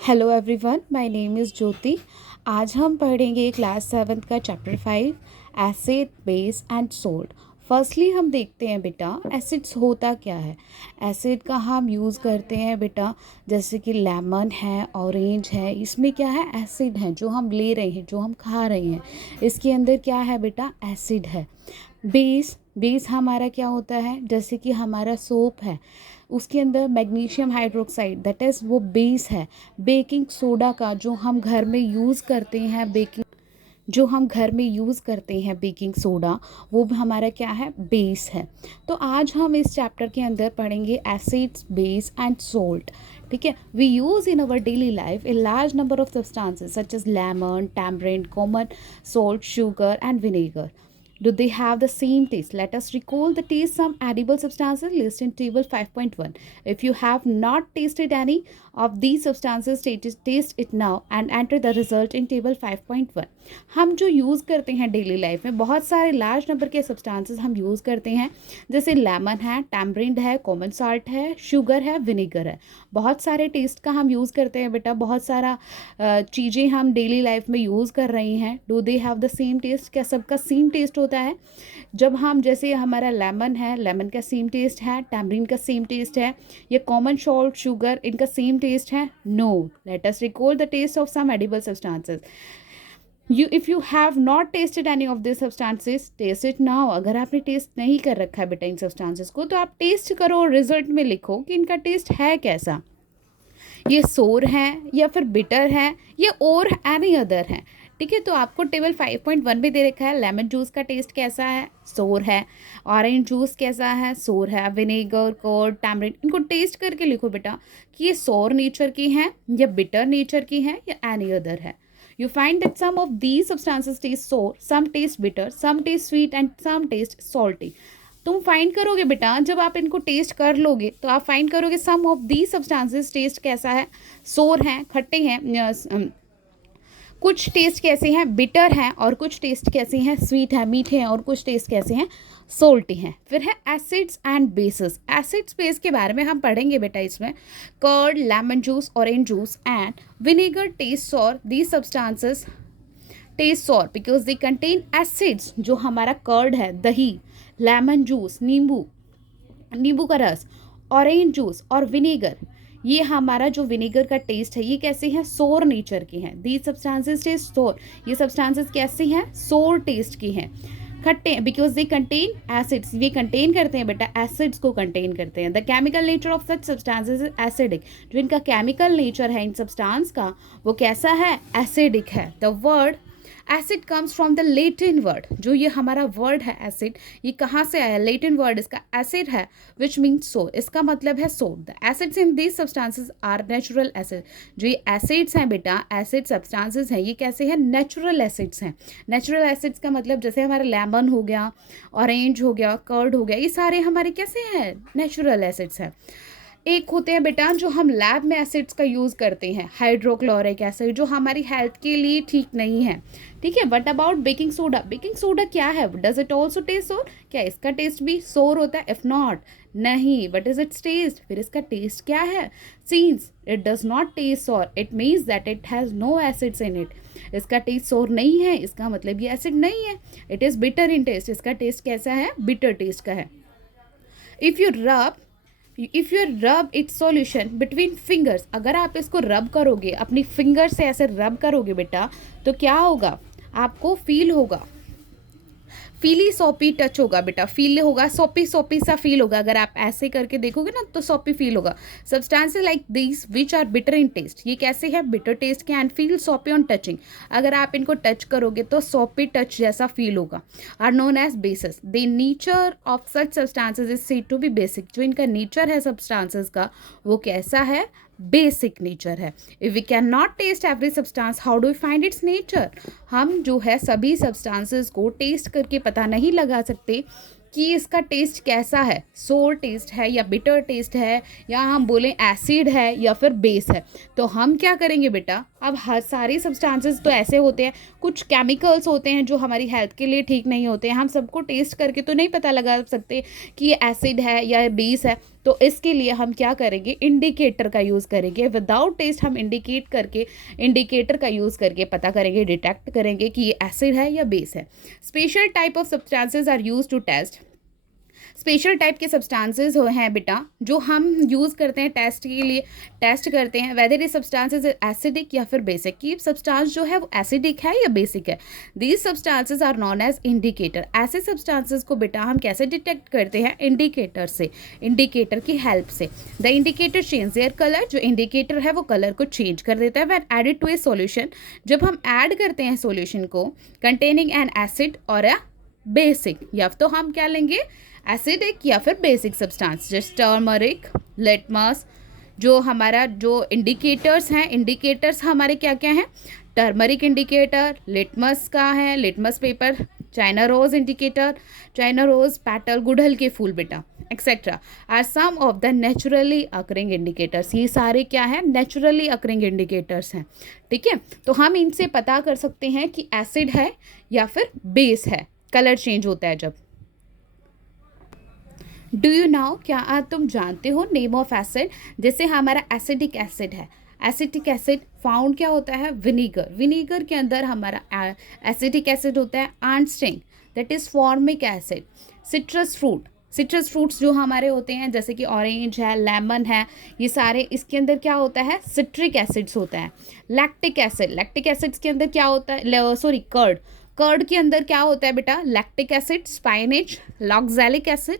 Hello everyone, my name is Jyoti. आज हम पढ़ेंगे क्लास 7 का chapter 5 acid, base and salt. Firstly हम देखते हैं बेटा एसिड्स होता क्या है। एसिड का हम यूज़ करते हैं बेटा, जैसे कि लेमन है, ऑरेंज है, इसमें क्या है एसिड है जो हम ले रहे हैं, जो हम खा रहे हैं, इसके अंदर क्या है बेटा एसिड है। बेस बेस हमारा क्या होता है, जैसे कि हमारा सोप है, उसके अंदर मैग्नीशियम हाइड्रोक्साइड दैट इज़ वो बेस है। बेकिंग सोडा का जो हम घर में यूज़ करते हैं, बेकिंग सोडा, वो भी हमारा क्या है बेस है। तो आज हम इस चैप्टर के अंदर पढ़ेंगे एसिड्स, बेस एंड सोल्ट। ठीक है, we use in our daily life a large number of substances such as lemon, tamarind, common salt, sugar and vinegar. Do they have the same taste? Let us recall the taste some edible substances listed in table 5.1. If you have not tasted any of these substances, taste it now and enter the result in table 5.1. हम जो use करते हैं daily life में, बहुत सारे large number के substances हम use करते हैं, जैसे लेमन है, टैमरिंड है, कॉमन सॉल्ट है, शुगर है, विनेगर है। बहुत सारे टेस्ट का हम यूज़ करते हैं बेटा, बहुत सारा चीज़ें हम डेली लाइफ में यूज़ कर रही हैं। Do they have the same taste? क्या सबका सेम टेस्ट होता है? जब हम, जैसे हमारा लेमन है, लेमन का सेम टेस्ट है, टैमरिन का सेम टेस्ट है, या कॉमन सॉल्ट, शुगर, इनका सेम टेस्ट है? No. Let us recall the taste of some edible substances. If you have not tasted any of this substances, taste it now. अगर आपने test नहीं कर रखा है बेटा इन सब्सटेंसेस को, तो आप टेस्ट करो और रिजल्ट में लिखो कि इनका टेस्ट है कैसा। ये सोर है या फिर बिटर है या और एनी अदर है। ठीक है, तो आपको टेबल 5.1 में दे रखा है लेमन जूस का टेस्ट कैसा है, सोर है। ऑरेंज जूस कैसा है, सोर है। विनेगर, कर्ड, टैमरिंड, इनको टेस्ट करके लिखो बेटा कि ये सोर नेचर की हैं या बिटर नेचर की हैं या एनी अदर है। You find that some of these substances taste sour, some taste bitter, some taste sweet and some taste salty. तुम फाइंड करोगे बेटा, जब आप इनको टेस्ट कर लोगे तो आप फाइंड करोगे सम ऑफ दी सब्सटेंसेस टेस्ट कैसा है, सोर हैं, खट्टे हैं, कुछ टेस्ट कैसे हैं बिटर हैं, और कुछ टेस्ट कैसे हैं स्वीट है, मीठे हैं, और कुछ टेस्ट कैसे हैं सोल्टी हैं। फिर है acids and bases. Acids base के बारे में हम पढ़ेंगे बेटा इसमें। Curd, lemon juice, orange juice and vinegar taste sour. These substances taste sour because they contain acids. जो हमारा कर्ड है, दही, लेमन जूस, नींबू का रस, ऑरेंज जूस और विनेगर, ये हमारा जो विनेगर का टेस्ट है, ये कैसे हैं सोर नेचर की हैं। दीज सब्सटेंसेस टेस्ट सोर। ये सब्सटेंसेस कैसे हैं, सोर टेस्ट की हैं, खट्टे हैं, बिकॉज दे कंटेन एसिड्स। ये कंटेन करते हैं बेटा, एसिड्स को कंटेन करते हैं। The chemical nature of such substances is acidic. जो इनका केमिकल नेचर है इन सब्सटेंस का, वो कैसा है, एसिडिक है। The word acid comes from the Latin word. जो ये हमारा वर्ड है एसिड, ये कहाँ से आया, लेटिन वर्ड इसका एसिड है, विच मीन्स सोर। इसका मतलब है sour. The acids in these substances are natural acid. जो ये एसिड्स हैं बेटा, एसिड सब्सटेंसेस हैं, ये कैसे हैं, नेचुरल एसिड्स हैं। नेचुरल एसिड्स का मतलब जैसे हमारा लेमन हो गया, ऑरेंज हो गया, कर्ड हो गया, ये सारे हमारे कैसे हैं, नेचुरल एसिड्स हैं। एक होते हैं बेटा जो हम लैब में एसिड्स का यूज़ करते हैं, हाइड्रोक्लोरिक एसिड, जो हमारी हेल्थ के लिए ठीक नहीं है। ठीक है, but about baking soda, baking soda क्या है, डज इट ऑल्सो टेस्ट सोर? क्या इसका टेस्ट भी सोर होता है? इफ नॉट, नहीं। बट इज इट्स टेस्ट, फिर इसका टेस्ट क्या है? Since it does not taste sour, it means that it has no acids in it. इसका टेस्ट सोर नहीं है, इसका मतलब ये एसिड नहीं है। It is bitter in taste. इसका टेस्ट कैसा है, बिटर टेस्ट का है। If you rub its solution between fingers, अगर आप इसको रब करोगे, अपनी फिंगर से ऐसे रब करोगे बेटा, तो क्या होगा, आपको फील होगा, फीली सॉपी टच होगा बेटा, फील होगा, सॉपी सॉपी सा फील होगा। अगर आप ऐसे करके देखोगे ना तो सॉपी फील होगा। Substances like these which are bitter in taste, ये कैसे है, बिटर टेस्ट के, and feel soapy on touching. अगर आप इनको टच करोगे तो सॉपी टच जैसा फील होगा। Are known as bases. The nature of such substances is said to be basic. जो इनका नेचर है सब्सटेंसेस का, वो कैसा है, बेसिक नेचर है। If we can not taste every substance, how do we find its nature? हम जो है सभी सब्सटेंसेस को टेस्ट करके पता नहीं लगा सकते कि इसका टेस्ट कैसा है, सोर टेस्ट है या बिटर टेस्ट है, या हम बोलें एसिड है या फिर बेस है। तो हम क्या करेंगे बेटा, अब हर सारे सब्सटेंसेस तो ऐसे होते हैं, कुछ केमिकल्स होते हैं जो हमारी हेल्थ के लिए ठीक नहीं होते हैं, हम सबको टेस्ट करके तो नहीं पता लगा सकते कि ये एसिड है या बेस है। तो इसके लिए हम क्या करेंगे, इंडिकेटर का यूज़ करेंगे। विदाउट टेस्ट हम इंडिकेटर का यूज़ करके पता करेंगे, डिटेक्ट करेंगे कि ये एसिड है या बेस है। Special type of substances are use to test. Special type के सब्सटेंसेस हैं बेटा जो हम यूज़ करते हैं टेस्ट के लिए, टेस्ट करते हैं वेदर ये सब्सटेंसेस एसिडिक या फिर बेसिक, कि सब्सटेंस जो है वो एसिडिक है या बेसिक है। These substances are known as indicator. ऐसे सब्सटेंसेस को बेटा हम कैसे डिटेक्ट करते हैं, इंडिकेटर से, इंडिकेटर की हेल्प से। The indicator change their colour, जो इंडिकेटर है वो कलर को चेंज कर देता है when added to a solution, जब हम ऐड करते हैं सॉल्यूशन को कंटेनिंग एन एसिड और अ बेसिक, या तो हम क्या लेंगे एसिडिक या फिर बेसिक सब्सटेंस, जैसे टर्मरिक, लिटमस। जो हमारा जो इंडिकेटर्स हैं, इंडिकेटर्स हमारे क्या क्या हैं, टर्मरिक इंडिकेटर, लिटमस का है litmus paper, China rose indicator, China rose petal, गुड़हल के फूल बेटा, etcetera are some of the naturally occurring indicators. ये सारे क्या है, नेचुरली अकरिंग इंडिकेटर्स हैं। ठीक है, तो हम इनसे पता कर सकते हैं कि एसिड है या फिर बेस है, कलर चेंज होता है जब। डू यू नाउ, क्या तुम जानते हो नेम ऑफ एसिड? जैसे हमारा एसिडिक एसिड है, एसिटिक एसिड फाउंड क्या होता है, विनीगर। विनीगर के अंदर हमारा एसिटिक एसिड होता है आर्नस्टिंग, that is formic acid. Citrus fruit, citrus fruits जो हमारे होते हैं जैसे कि ऑरेंज है, लेमन है, ये सारे इसके अंदर क्या होता है, सिट्रिक एसिड्स होता है। लैक्टिक एसिड, लैक्टिक एसिड्स के अंदर क्या होता है, सॉरी कर्ड, कर्ड के अंदर क्या होता है बेटा, lactic acid, spinach, oxalic acid,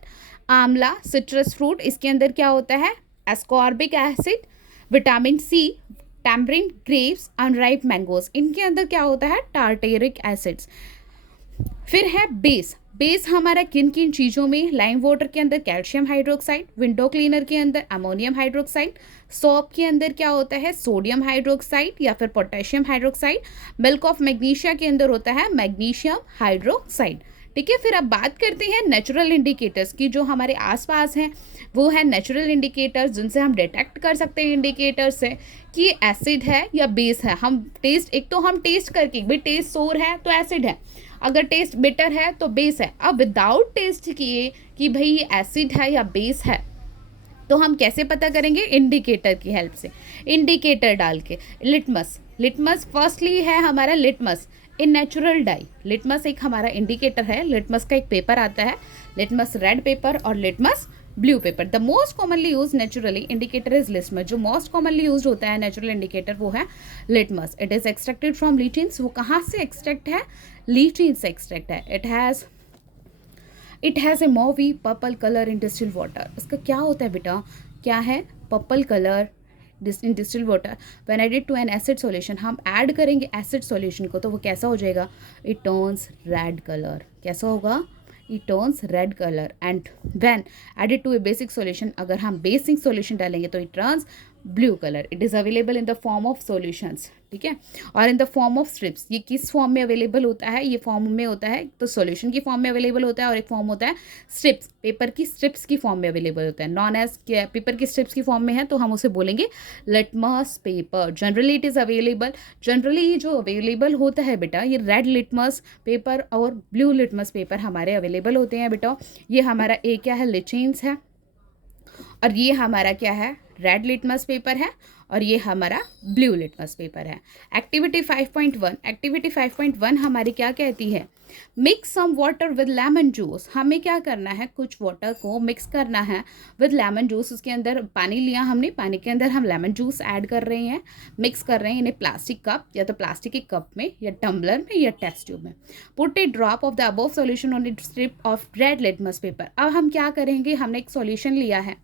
amla, citrus fruit, इसके अंदर क्या होता है, ascorbic acid, vitamin C, tamarind, grapes, unripe mangoes, इनके अंदर क्या होता है, टार्टेरिक एसिड्स। फिर है बेस। बेस हमारा किन किन चीज़ों में, लाइम वाटर के अंदर कैल्शियम हाइड्रोक्साइड, विंडो क्लीनर के अंदर अमोनियम हाइड्रोक्साइड, सोप के अंदर क्या होता है, सोडियम हाइड्रोक्साइड या फिर potassium hydroxide, milk of magnesia के अंदर होता है मैग्नीशियम हाइड्रोक्साइड। ठीक है, फिर अब बात करते हैं नेचुरल इंडिकेटर्स की, जो हमारे आसपास हैं वो है नेचुरल इंडिकेटर्स, जिनसे हम डिटेक्ट कर सकते हैं इंडिकेटर से कि एसिड है या बेस है। हम टेस्ट, एक तो हम टेस्ट करके, भाई टेस्ट सोर है तो एसिड है, अगर टेस्ट बिटर है तो बेस है। अब विदाउट टेस्ट किए कि भाई ये एसिड है या बेस है, तो हम कैसे पता करेंगे, इंडिकेटर की हेल्प से। इंडिकेटर डाल के, लिटमस, लिटमस फर्स्टली है हमारा litmus in natural die. Litmus एक हमारा इंडिकेटर है, लिटमस का एक पेपर आता है, लिटमस रेड पेपर और litmus blue paper. The most commonly use naturally indicator is litmus. जो मोस्ट कॉमनली यूज होता है नेचुरल इंडिकेटर वो है litmus. It is extracted from lichens. वो कहाँ से एक्सट्रैक्ट है, लीचिन से एक्सट्रैक्ट है। It has a mauve purple colour in distilled water. इसका क्या होता है बेटा, क्या है, purple colour in distilled water when added to an acid solution. हम ऐड करेंगे एसिड सॉल्यूशन को तो वो कैसा हो जाएगा, इट टर्न्स रेड कलर। कैसा होगा, it turns red colour. And when added to a basic solution, अगर हम बेसिक सॉल्यूशन डालेंगे तो it turns blue colour. It is available in the form of solutions, ठीक है, और in the form of strips. ये किस फॉर्म में अवेलेबल होता है, ये फॉर्म में होता है तो सॉल्यूशन की फॉर्म में अवेलेबल होता है, और एक फॉर्म होता है स्ट्रिप्स, पेपर की स्ट्रिप्स की फॉर्म में अवेलेबल होता है। नॉन एज पेपर की स्ट्रिप्स की फॉर्म में है तो हम उसे बोलेंगे litmus paper. Generally it is available, generally ये जो अवेलेबल होता है बेटा, ये रेड लिटमस पेपर और ब्लू लिटमस पेपर हमारे अवेलेबल होते हैं बेटा। ये हमारा ए क्या है, लिचिन्स है, और ये हमारा क्या है, रेड लिटमस पेपर है, और ये हमारा ब्लू लिटमस पेपर है। एक्टिविटी 5.1, एक्टिविटी 5.1 हमारी क्या कहती है, mix some water with lemon juice. हमें क्या करना है, कुछ वाटर को मिक्स करना है विद लेमन जूस। उसके अंदर पानी लिया हमने, पानी के अंदर हम लेमन जूस ऐड कर रहे हैं, मिक्स कर रहे हैं इन्हें प्लास्टिक कप, या तो प्लास्टिक के कप में या टम्बलर में या टेस्ट ट्यूब में। Put A drop of the above solution on A strip of red litmus paper. अब हम क्या करेंगे, हमने एक सॉल्यूशन लिया है,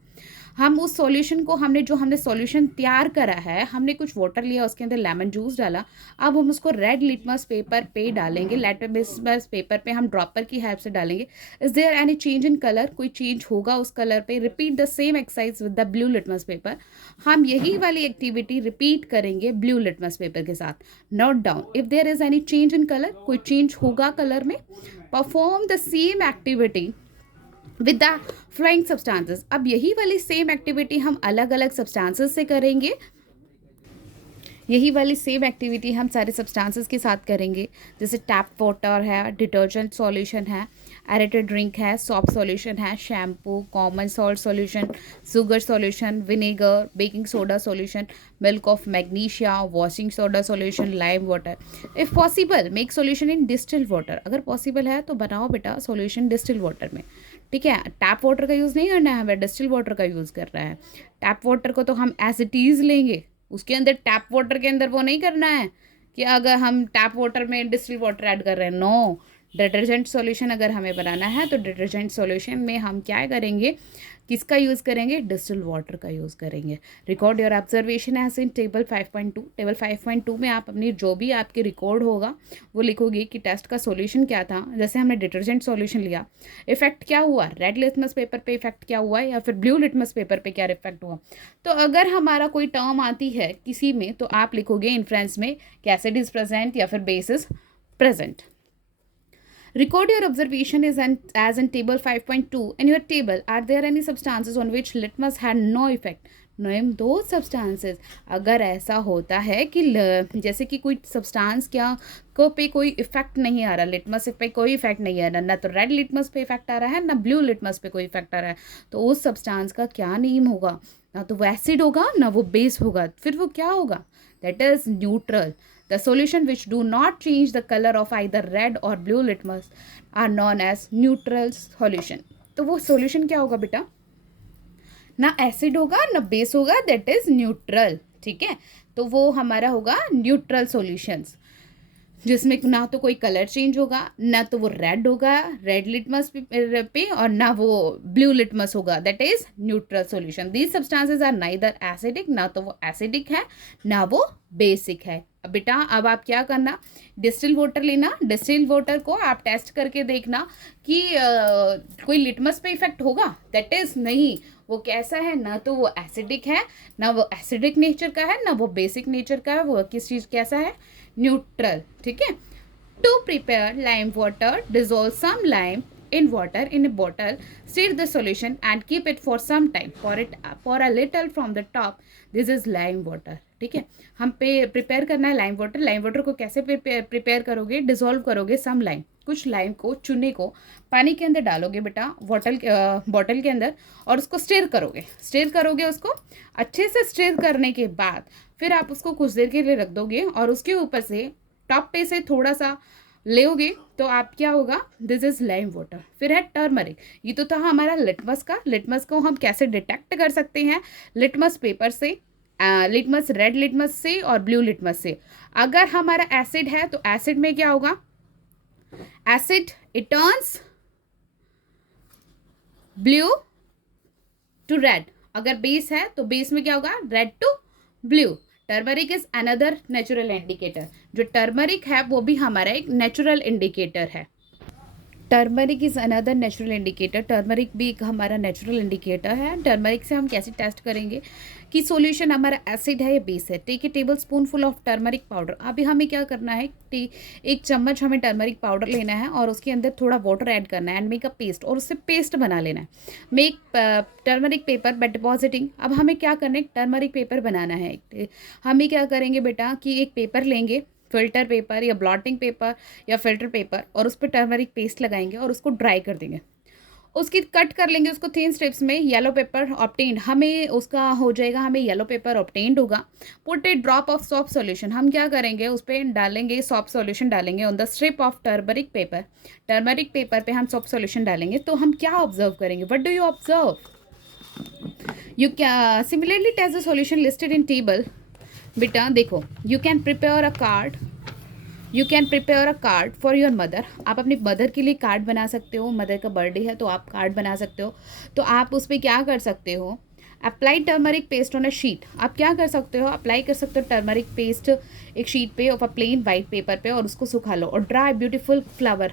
हम उस सॉल्यूशन को हमने सॉल्यूशन तैयार करा है, हमने कुछ वाटर लिया, उसके अंदर लेमन जूस डाला। अब हम उसको रेड लिटमस पेपर पे डालेंगे, लिटमस पेपर पे हम ड्रॉपर की हेल्प से डालेंगे। Is there any change in colour, कोई चेंज होगा उस कलर पे। Repeat the same exercise with the blue litmus paper. हम यही वाली एक्टिविटी रिपीट करेंगे ब्लू लिटमस पेपर के साथ। Note down if there is any change in colour, कोई चेंज होगा कलर में। Perform the same activity with the following substances. अब यही वाली सेम एक्टिविटी हम अलग अलग सब्सटेंसेस से करेंगे, यही वाली सेम एक्टिविटी हम सारे सब्सटेंसेस के साथ करेंगे। जैसे टैप वाटर है, डिटर्जेंट सॉल्यूशन है, एरेटेड ड्रिंक है, सॉप सॉल्यूशन है, shampoo, common salt solution, sugar solution, vinegar, baking soda solution, milk of magnesia, washing soda solution, lime water. If possible make solution in distilled water. अगर possible है तो बनाओ बेटा solution distilled water में, ठीक है। Tap water का use नहीं करना है, हमें डिस्टिल्ड वाटर का यूज़ कर रहा है। टैप वाटर को तो हम एज इट इज़ लेंगे, उसके अंदर टैप वाटर के अंदर वो नहीं करना है कि अगर हम टैप वाटर में डिस्टिल वाटर ऐड कर रहे हैं, नो। डिटर्जेंट सॉल्यूशन अगर हमें बनाना है तो डिटर्जेंट सॉल्यूशन में हम क्या करेंगे, किसका यूज़ करेंगे, डिस्टिल वाटर का यूज़ करेंगे। Record your observation as in table 5.2। Table 5.2 में आप अपनी जो भी आपके रिकॉर्ड होगा वो लिखोगे कि टेस्ट का सॉल्यूशन क्या था। जैसे हमने डिटर्जेंट सॉल्यूशन लिया, इफेक्ट क्या हुआ, रेड लिटमस पेपर पे इफेक्ट क्या हुआ या फिर ब्लू लिटमस पेपर पे क्या इफेक्ट हुआ। तो अगर हमारा कोई टर्म आती है किसी में तो आप लिखोगे इन्फ्रेंस में कि एसिड इज प्रेजेंट या फिर base is present. Record your observation as in table 5.2. In your table, are there any substances on which litmus had no effect? Name those substances. अगर ऐसा होता है कि जैसे कि कोई सब्सटेंस क्या को पे कोई इफेक्ट नहीं आ रहा, लिटमस पे कोई इफेक्ट नहीं आ रहा, ना तो रेड लिटमस पे इफेक्ट आ रहा है ना ब्लू लिटमस पे कोई इफेक्ट आ रहा है, तो उस सब्सटेंस का क्या नेम होगा, ना तो वो एसिड होगा ना वो बेस होगा, फिर वो क्या होगा, that is neutral. The solution which do not change the color of either red or blue litmus are known as neutral solution. तो वो solution क्या होगा बेटा, ना एसिड होगा ना बेस होगा, दैट इज न्यूट्रल, ठीक है। तो वो हमारा होगा न्यूट्रल सॉल्यूशंस, जिसमें ना तो कोई कलर चेंज होगा, ना तो वो रेड होगा रेड लिटमस पे और ना वो ब्लू लिटमस होगा, that is neutral solution. These substances are neither acidic, ना तो वो एसिडिक है ना वो बेसिक है। अब बेटा अब आप क्या करना, डिस्टिल वाटर लेना, डिस्टिल वाटर को आप टेस्ट करके देखना कि कोई लिटमस पे इफेक्ट होगा, दैट इज नहीं, वो कैसा है, ना तो वो एसिडिक है ना वो एसिडिक नेचर का है ना वो बेसिक नेचर का है, वो किस चीज़ कैसा है, न्यूट्रल, ठीक है। To prepare lime water, dissolve some lime in water in a bottle, stir the solution and keep it for some time, pour a little from the top, this is lime water, ठीक है। हम prepare करना है lime water. Lime water को कैसे prepare करोगे, dissolve करोगे सम lime, कुछ लाइम को चूने को पानी के अंदर डालोगे बेटा बॉटल के अंदर और उसको स्टिर करोगे उसको अच्छे से। स्टिर करने के बाद फिर आप उसको कुछ देर के लिए रख दोगे और उसके ऊपर से टॉप पे से थोड़ा सा लेोगे तो आप क्या होगा, दिस इज लाइम वाटर। फिर है टर्मरिक, ये तो था हमारा लिटमस का। लिटमस को हम कैसे डिटेक्ट कर सकते हैं, लिटमस पेपर से, लिटमस रेड लिटमस से और ब्लू लिटमस से। अगर हमारा एसिड है तो एसिड में क्या होगा, acid it turns blue to red. अगर बेस है तो बेस में क्या होगा, red to blue. Turmeric is another natural indicator, जो टर्मरिक है वो भी हमारा एक नेचुरल इंडिकेटर है। Turmeric is another natural indicator, turmeric भी एक हमारा नेचुरल इंडिकेटर है। टर्मरिक से हम कैसे टेस्ट करेंगे कि सॉल्यूशन हमारा एसिड है या बेस है। Take a tablespoon full of turmeric powder. अभी हमें क्या करना है, एक चम्मच हमें टर्मरिक पाउडर लेना है और उसके अंदर थोड़ा वाटर ऐड करना है एंड मेक अ पेस्ट, और उससे पेस्ट बना लेना है। Make turmeric paper by depositing. अब हमें क्या करना है, टर्मरिक पेपर बनाना है। हमें क्या करेंगे बेटा कि एक पेपर लेंगे, फिल्टर पेपर या ब्लॉटिंग पेपर या फिल्टर पेपर, और उस पर टर्मरिक पेस्ट लगाएंगे और उसको ड्राई कर देंगे। उसकी कट कर लेंगे उसको थिन स्ट्रिप्स में। येलो पेपर ऑब्टेन्ड, हमें उसका हो जाएगा, हमें येलो पेपर ऑब्टेन्ड होगा। Put A drop of shop solution, हम क्या करेंगे उस पर डालेंगे सॉप सॉल्यूशन डालेंगे on the strip of turmeric paper. Turmeric paper पे हम सॉप सॉल्यूशन डालेंगे तो हम क्या ऑब्जर्व करेंगे, what do you observe, you क्या similarly test the solution listed in table. बेटा देखो, you can prepare a card for your mother. आप अपनी मदर के लिए कार्ड बना सकते हो, मदर का बर्थडे है तो आप कार्ड बना सकते हो। तो आप उस पर क्या कर सकते हो, apply turmeric paste on a sheet. आप क्या कर सकते हो, अप्लाई कर सकते हो टर्मरिक पेस्ट एक शीट पे of a plain white paper पे और उसको सुखा लो और ड्राई ब्यूटीफुल फ्लावर।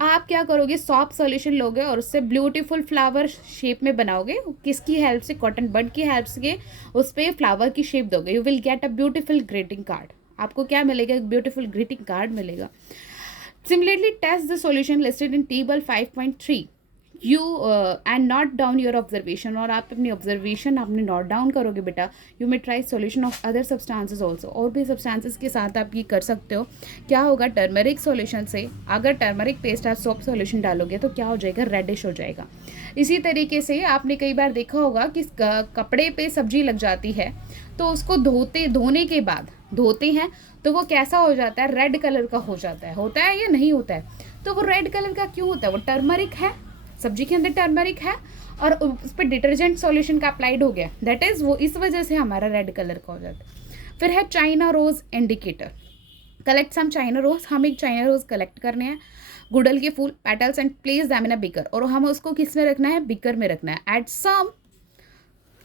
आप क्या करोगे, सॉफ्ट सॉल्यूशन लोगे और उससे ब्यूटीफुल फ्लावर शेप में बनाओगे। किसकी हेल्प से, कॉटन बड की हेल्प से उस पर फ्लावर की शेप दोगे। You will get a beautiful greeting card. आपको क्या मिलेगा, एक ब्यूटीफुल ग्रीटिंग कार्ड मिलेगा। Similarly test the solution listed in table 5.3। You and note down your observation, और आप अपनी ऑब्जर्वेशन आपने नोट डाउन करोगे बेटा. You may try solution of other substances also, और भी सब्सटेंसेस के साथ आप ये कर सकते हो. क्या होगा, टर्मरिक सॉल्यूशन से अगर टर्मरिक पेस्ट आप सोप सॉल्यूशन डालोगे तो क्या हो जाएगा, रेडिश हो जाएगा. इसी तरीके से आपने कई बार देखा होगा कि कपड़े पे सब्जी लग जाती है तो उसको धोने के बाद धोते हैं तो वो कैसा हो जाता है, रेड कलर का हो जाता है. होता है या नहीं होता है? तो वो रेड कलर का क्यों होता है? वो टर्मरिक है, सब्जी के अंदर टर्मरिक है और उस पर डिटर्जेंट सॉल्यूशन का अप्लाइड हो गया, दैट इज़ वो इस वजह से हमारा रेड कलर का हो जाता है. फिर है China rose indicator. Collect some China rose. हम एक चाइना रोज कलेक्ट करने हैं, गुड़हल के फूल petals and place them in a beaker, और हम उसको किस में रखना है, बिकर में रखना है.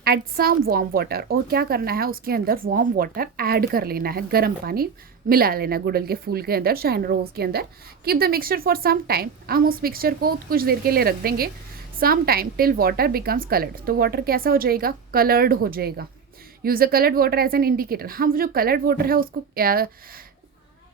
एड सम वार्म वाटर, और क्या करना है, उसके अंदर वार्म वाटर ऐड कर लेना है, गर्म पानी मिला लेना है गुड़हल के फूल के अंदर, चाइना रोज के अंदर. Keep the mixture for some time. हम उस मिक्सचर को कुछ देर के लिए रख देंगे. Some time till water becomes coloured, तो वाटर कैसा हो जाएगा, कलर्ड हो जाएगा. Use a coloured water as an indicator. हम जो कलर्ड वाटर है उसको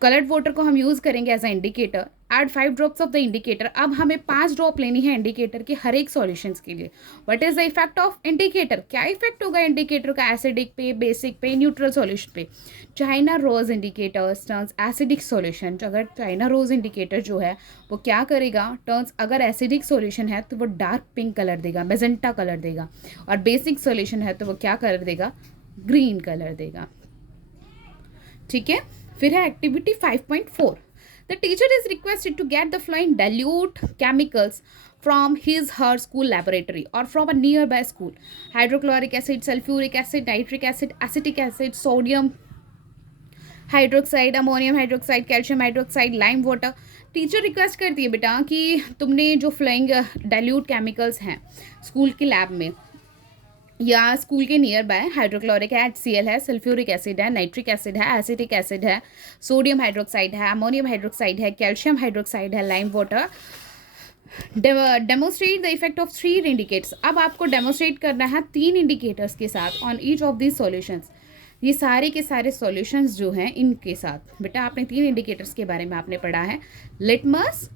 कलर्ड वाटर को हम यूज़ करेंगे as a indicator. Add 5 drops of the indicator. अब हमें 5 ड्रॉप लेनी है इंडिकेटर के हर एक सॉल्यूशंस के लिए. What is the effect of indicator? क्या इफेक्ट होगा इंडिकेटर का एसिडिक पे, बेसिक पे, न्यूट्रल सॉल्यूशन पे? China rose indicator turns acidic solution. अगर चाइना रोज इंडिकेटर जो है वो क्या करेगा, टर्न्स अगर एसिडिक सॉल्यूशन है तो वो डार्क पिंक कलर देगा, मेजेंटा कलर देगा, और बेसिक सॉल्यूशन है तो वो क्या कलर देगा, ग्रीन कलर देगा. ठीक है. फिर है activity 5.4. The teacher is requested to get the following dilute chemicals from his her school laboratory or from a nearby school. Hydrochloric acid, sulfuric acid, nitric acid, acetic acid, sodium hydroxide, ammonium hydroxide, calcium hydroxide, lime water. Teacher request करती है बेटा कि तुमने जो flowing dilute chemicals हैं school के lab में या स्कूल के नियर बाय, हाइड्रोक्लोरिक है, HCl है, सल्फ्यूरिक एसिड है, नाइट्रिक एसिड है, एसिटिक एसिड है, सोडियम हाइड्रोक्साइड है, अमोनियम हाइड्रोक्साइड है, कैल्शियम हाइड्रोक्साइड है, lime water. Demonstrate the effect of 3 indicators. अब आपको डेमोस्ट्रेट करना है 3 इंडिकेटर्स के साथ on each of these solutions. ये सारे के सारे सॉल्यूशंस जो हैं इनके साथ बेटा आपने 3 इंडिकेटर्स के बारे में आपने पढ़ा है, लिटमस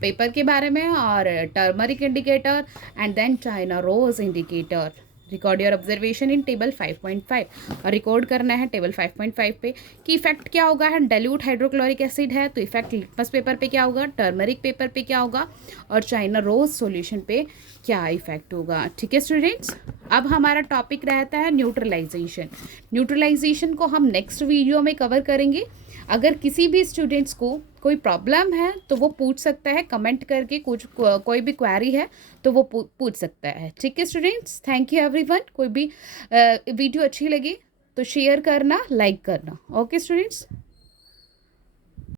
पेपर के बारे में और turmeric indicator and then China rose indicator. Record your observation in table 5.5, और रिकॉर्ड करना है टेबल 5.5 पे कि इफेक्ट क्या होगा है. डाइल्यूट हाइड्रोक्लोरिक एसिड है तो इफेक्ट लिटमस पेपर पे क्या होगा, टर्मरिक पेपर पे क्या होगा, और चाइना रोज सॉल्यूशन पे क्या इफेक्ट होगा. ठीक है स्टूडेंट्स. अब हमारा टॉपिक रहता है न्यूट्रलाइजेशन. न्यूट्रलाइजेशन को हम नेक्स्ट वीडियो में कवर करेंगे. अगर किसी भी स्टूडेंट्स को कोई प्रॉब्लम है तो वो पूछ सकता है कमेंट करके, कुछ कोई भी क्वेरी है तो वो पूछ सकता है. ठीक है स्टूडेंट्स. Thank you everyone. कोई भी वीडियो अच्छी लगी तो शेयर करना, लाइक करना. Okay students.